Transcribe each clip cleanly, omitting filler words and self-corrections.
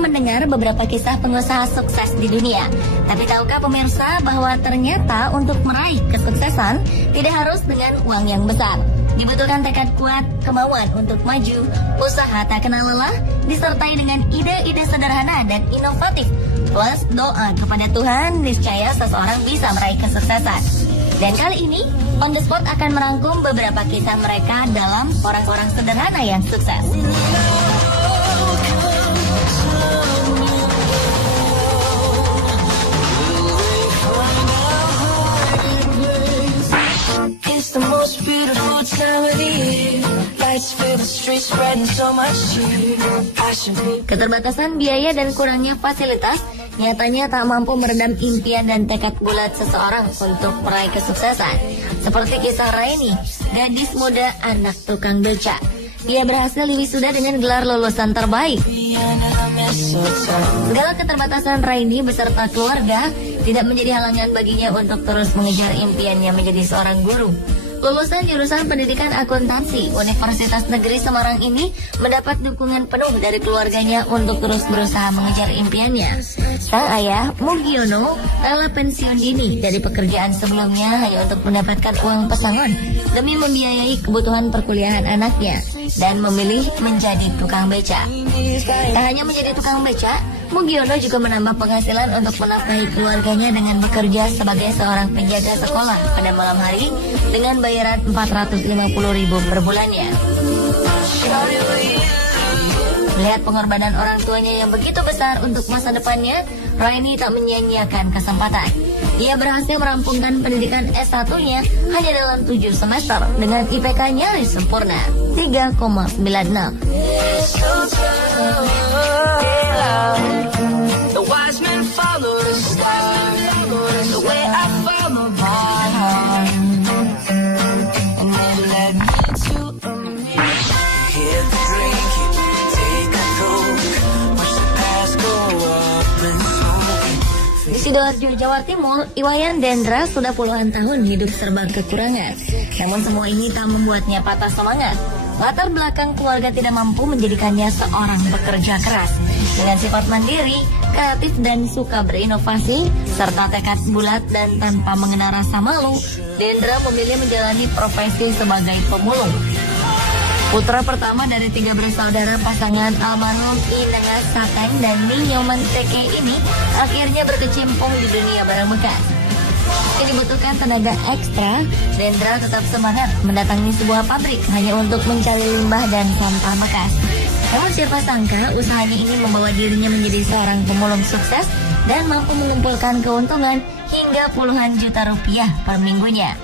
pernah mendengar beberapa kisah pengusaha sukses di dunia. Tapi tahukah pemirsa bahwa ternyata untuk meraih kesuksesan tidak harus dengan uang yang besar. Dibutuhkan tekad kuat, kemauan untuk maju, usaha tak kenal lelah, disertai dengan ide-ide sederhana dan inovatif. Plus doa kepada Tuhan, niscaya seseorang bisa meraih kesuksesan. Dan kali ini, On The Spot akan merangkum beberapa kisah mereka dalam orang-orang sederhana yang sukses. It's the most beautiful time of the year. Lights fill the streets, spreading so much cheer. Keterbatasan biaya dan kurangnya fasilitas nyatanya tak mampu meredam impian dan tekad bulat seseorang untuk meraih kesuksesan. Seperti kisah Raini, gadis muda anak tukang beca. Dia berhasil wisuda dengan gelar lulusan terbaik. Segala keterbatasan Raini beserta keluarga tidak menjadi halangan baginya untuk terus mengejar impiannya menjadi seorang guru. Lulusan jurusan pendidikan akuntansi Universitas Negeri Semarang ini mendapat dukungan penuh dari keluarganya untuk terus berusaha mengejar impiannya. Sang ayah, Mugiono, rela pensiun dini dari pekerjaan sebelumnya hanya untuk mendapatkan uang pesangon demi membiayai kebutuhan perkuliahan anaknya dan memilih menjadi tukang beca. Tak hanya menjadi tukang beca, Mugiono juga menambah penghasilan untuk menafkahi keluarganya dengan bekerja sebagai seorang penjaga sekolah pada malam hari dengan bayaran 450.000 per bulannya. Melihat pengorbanan orang tuanya yang begitu besar untuk masa depannya, Raini tak menyia-nyiakan kesempatan. Ia berhasil merampungkan pendidikan S1-nya hanya dalam 7 semester dengan IPK nyaris sempurna, 3,96. The wise men follow the star, the way I follow my heart, and they led me to a hit the drink, take a look, watch the past go up and smoke. Di Sidoarjo, Jawa Timur, Iwayan Dendra sudah puluhan tahun hidup serba kekurangan. Namun semua ini tak membuatnya patah semangat. Latar belakang keluarga tidak mampu menjadikannya seorang pekerja keras. Dengan sifat mandiri, kreatif dan suka berinovasi, serta tekad bulat dan tanpa mengenal rasa malu, Dendra memilih menjalani profesi sebagai pemulung. Putra pertama dari 3 bersaudara pasangan almarhum Inengas Sateng dan Ninyoman Teke ini akhirnya berkecimpung di dunia barang bekas. Jika dibutuhkan tenaga ekstra, Dendra tetap semangat mendatangi sebuah pabrik hanya untuk mencari limbah dan sampah bekas. Namun siapa sangka usahanya ini membawa dirinya menjadi seorang pemulung sukses dan mampu mengumpulkan keuntungan hingga puluhan juta rupiah per minggunya.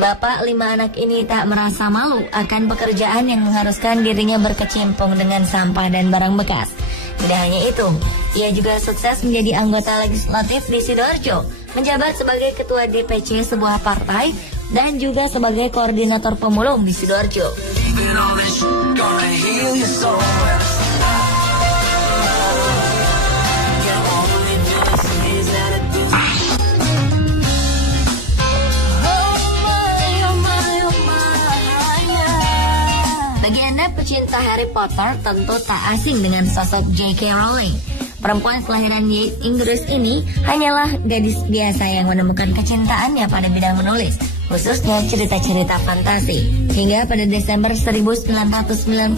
Bapak 5 anak ini tak merasa malu akan pekerjaan yang mengharuskan dirinya berkecimpung dengan sampah dan barang bekas. Tidak hanya itu, ia juga sukses menjadi anggota legislatif di Sidoarjo, menjabat sebagai ketua DPC sebuah partai dan juga sebagai koordinator pemulung di Sidoarjo. Bagi Anda pecinta Harry Potter tentu tak asing dengan sosok J.K. Rowling. Perempuan kelahiran Inggris ini hanyalah gadis biasa yang menemukan kecintaannya pada bidang menulis, khususnya cerita-cerita fantasi. Hingga pada Desember 1990,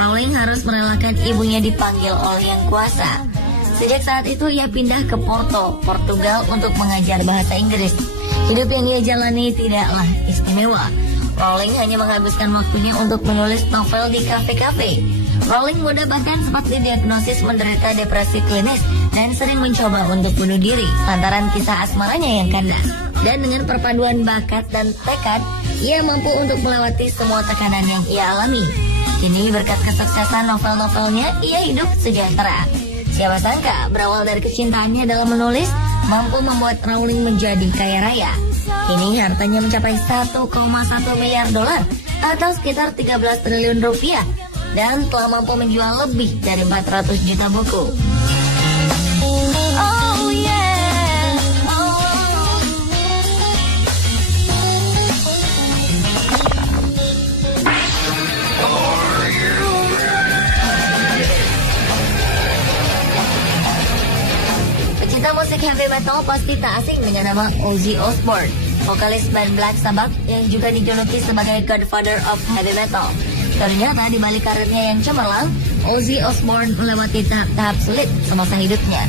Rowling harus merelakan ibunya dipanggil oleh Yang Kuasa. Sejak saat itu ia pindah ke Porto, Portugal untuk mengajar bahasa Inggris. Hidup yang ia jalani tidaklah istimewa. Rowling hanya menghabiskan waktunya untuk menulis novel di kafe-kafe. Rowling muda bahkan sempat didiagnosis menderita depresi klinis dan sering mencoba untuk bunuh diri lantaran kisah asmaranya yang kandas. Dan dengan perpaduan bakat dan tekad, ia mampu untuk melewati semua tekanan yang ia alami. Kini berkat kesuksesan novel-novelnya, ia hidup sejahtera. Siapa sangka berawal dari kecintaannya dalam menulis, mampu membuat Rowling menjadi kaya raya. Kini hartanya mencapai 1,1 miliar dolar atau sekitar 13 triliun rupiah. Dan telah mampu menjual lebih dari 400 juta buku. Oh yeah, oh. heavy metal pasti tak asing dengan nama Ozzy Osbourne, vokalis band Black Sabbath yang juga dijuluki sebagai Godfather of Heavy Metal. Ternyata di balik karirnya yang cemerlang, Ozzy Osbourne melewati tahap sulit semasa hidupnya.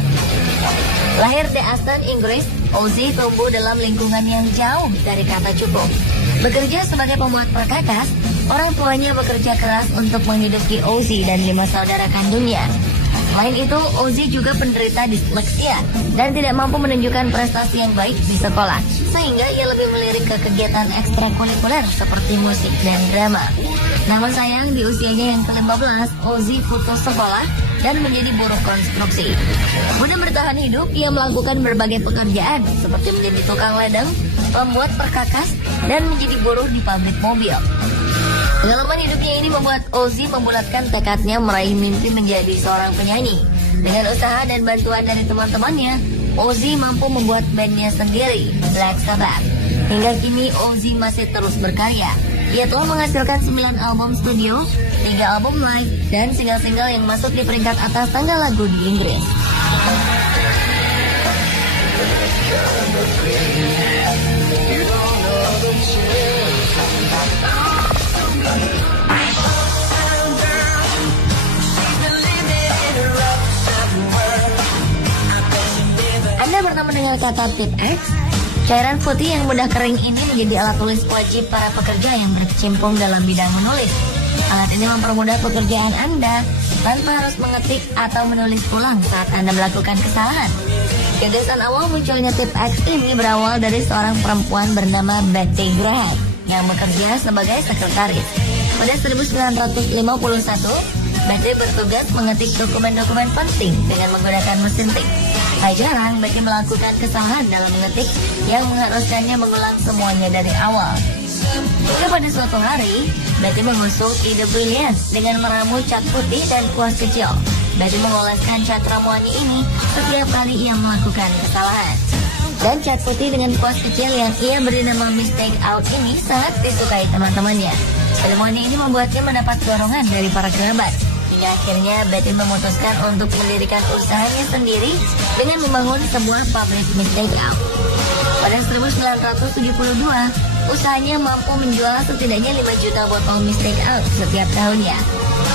Lahir di Aston, Inggris, Ozzy tumbuh dalam lingkungan yang jauh dari kata cukup. Bekerja sebagai pembuat perkakas, orang tuanya bekerja keras untuk menghidupi Ozzy dan 5 saudara kandungnya. Selain itu, Ozzy juga penderita disleksia dan tidak mampu menunjukkan prestasi yang baik di sekolah, sehingga ia lebih melirik ke kegiatan ekstrakurikuler seperti musik dan drama. Namun sayang, di usianya yang ke-15, Ozzy putus sekolah dan menjadi buruh konstruksi. Guna bertahan hidup, ia melakukan berbagai pekerjaan seperti menjadi tukang ladang, pembuat perkakas, dan menjadi buruh di pabrik mobil. Pengalaman hidupnya ini membuat Ozzy membulatkan tekadnya meraih mimpi menjadi seorang penyanyi. Dengan usaha dan bantuan dari teman-temannya, Ozzy mampu membuat bandnya sendiri, Black Sabbath. Hingga kini Ozzy masih terus berkarya. Ia telah menghasilkan 9 album studio, 3 album live, dan single-single yang masuk di peringkat atas tangga lagu di Inggris. Anda pernah mendengar kata tip X? Cairan putih yang mudah kering ini menjadi alat tulis wajib para pekerja yang berkecimpung dalam bidang menulis. Alat ini mempermudah pekerjaan Anda tanpa harus mengetik atau menulis ulang saat Anda melakukan kesalahan. Gagasan awal munculnya tip X ini berawal dari seorang perempuan bernama Betty Graham yang bekerja sebagai sekretaris. Pada 1951, Betty bertugas mengetik dokumen-dokumen penting dengan menggunakan mesin tik. Tak jarang Betty melakukan kesalahan dalam mengetik yang mengharuskannya mengulang semuanya dari awal. Hingga pada suatu hari, Betty mengusung ide brilian dengan meramu cat putih dan kuas kecil. Betty mengoleskan cat ramuannya ini setiap kali ia melakukan kesalahan. Dan cat putih dengan kuas kecil yang ia beri nama Mistake Out ini sangat disukai teman-temannya. Ceremonia ini membuatnya mendapat dorongan dari para kerabat. Hingga akhirnya Betty memutuskan untuk mendirikan usahanya sendiri dengan membangun sebuah pabrik Mistake Out. Pada 1972, usahanya mampu menjual setidaknya 5 juta botol Mistake Out setiap tahunnya.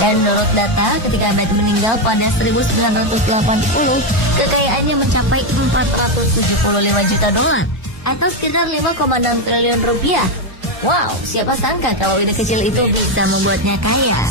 Dan menurut data, ketika Betty meninggal pada 1980, kekayaannya mencapai 475 juta dolar atau sekitar 5,6 triliun rupiah. Wow, siapa sangka kalau ide kecil itu bisa membuatnya kaya.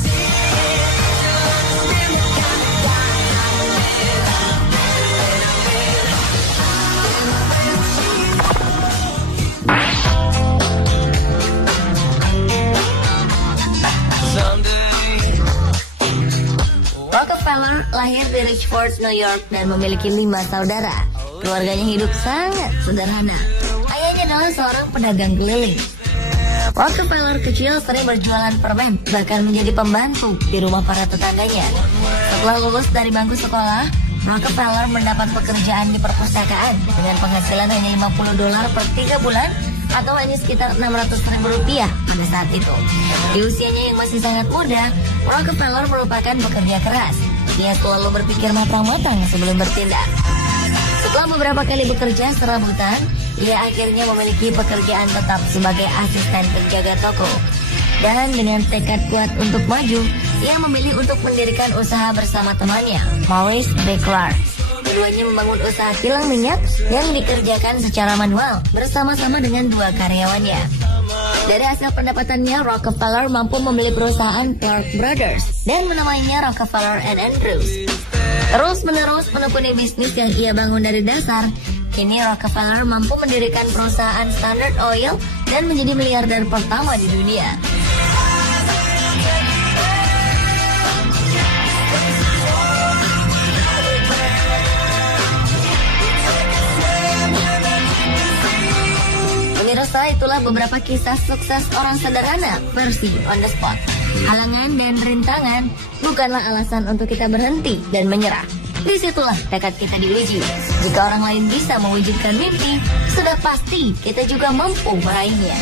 Rockefeller lahir di Richford, New York dan memiliki 5 saudara. Keluarganya hidup sangat sederhana. Ayahnya adalah seorang pedagang keliling. Rockefeller kecil sering berjualan permen, bahkan menjadi pembantu di rumah para tetangganya. Setelah lulus dari bangku sekolah, Rockefeller mendapat pekerjaan di perpustakaan dengan penghasilan hanya $50 per 3 bulan atau hanya sekitar Rp600.000 pada saat itu. Di usianya yang masih sangat muda, Rockefeller merupakan pekerja keras. Dia selalu berpikir matang-matang sebelum bertindak. Setelah beberapa kali bekerja serabutan, ia akhirnya memiliki pekerjaan tetap sebagai asisten penjaga toko. Dan dengan tekad kuat untuk maju, ia memilih untuk mendirikan usaha bersama temannya, Maurice B. Clark. Keduanya membangun usaha kilang minyak yang dikerjakan secara manual bersama-sama dengan 2 karyawannya. Dari hasil pendapatannya, Rockefeller mampu membeli perusahaan Clark Brothers dan menamainya Rockefeller and Andrews. Terus-menerus menekuni bisnis yang ia bangun dari dasar, kini Rockefeller mampu mendirikan perusahaan Standard Oil dan menjadi miliarder pertama di dunia. Pemirsa, itulah beberapa kisah sukses orang sederhana versi On The Spot. Halangan dan rintangan bukanlah alasan untuk kita berhenti dan menyerah. Disitulah tekad kita diuji. Jika orang lain bisa mewujudkan mimpi, sudah pasti kita juga mampu meraihnya.